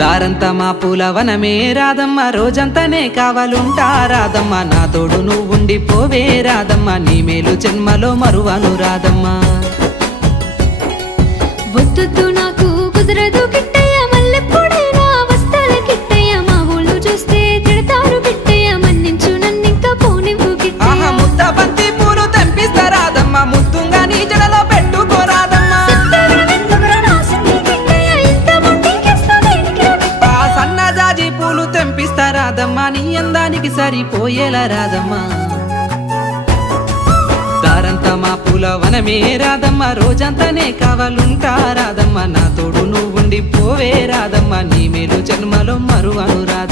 దారంతా మా పూలవనమే రాదమ్మ, రోజంతానే కావాలుంటా రాదమ్మ, నా తోడు నువ్వుండి పోవే రాదమ్మ, నీ మేలు జన్మలో మరువను రాదమ్మ. వద్దు నాకు కుదరదు కిట్టయ్య, మల్లెప్పుడైనా వస్తాల కిట్టయ్య, మా ఊళ్ళు చూస్తే తిడతారు కిట్టయ్య, మన్నించు నన్నింకా పోనివ్వు కిట్టయ్య. ముద్ద బంతి పూలు తెంపిస్తా రాదమ్మ, ముద్దుంగా నీ జడలో పెట్టుకోరాదమ్మ. సన్నజాజి పూలు తెంపిస్తా రాదమ్మ, నీ అందానికి సరిపోయేలా రాదమ్మ. దారంతా మా పూలవనమే రాదమ్మ, రోజంతానే కావాలుంటా రాదమ్మ, నా తోడు నువ్వుండి పోవే రాదమ్మ, నీ మేలు జన్మలో మరువను రాదమ్మ.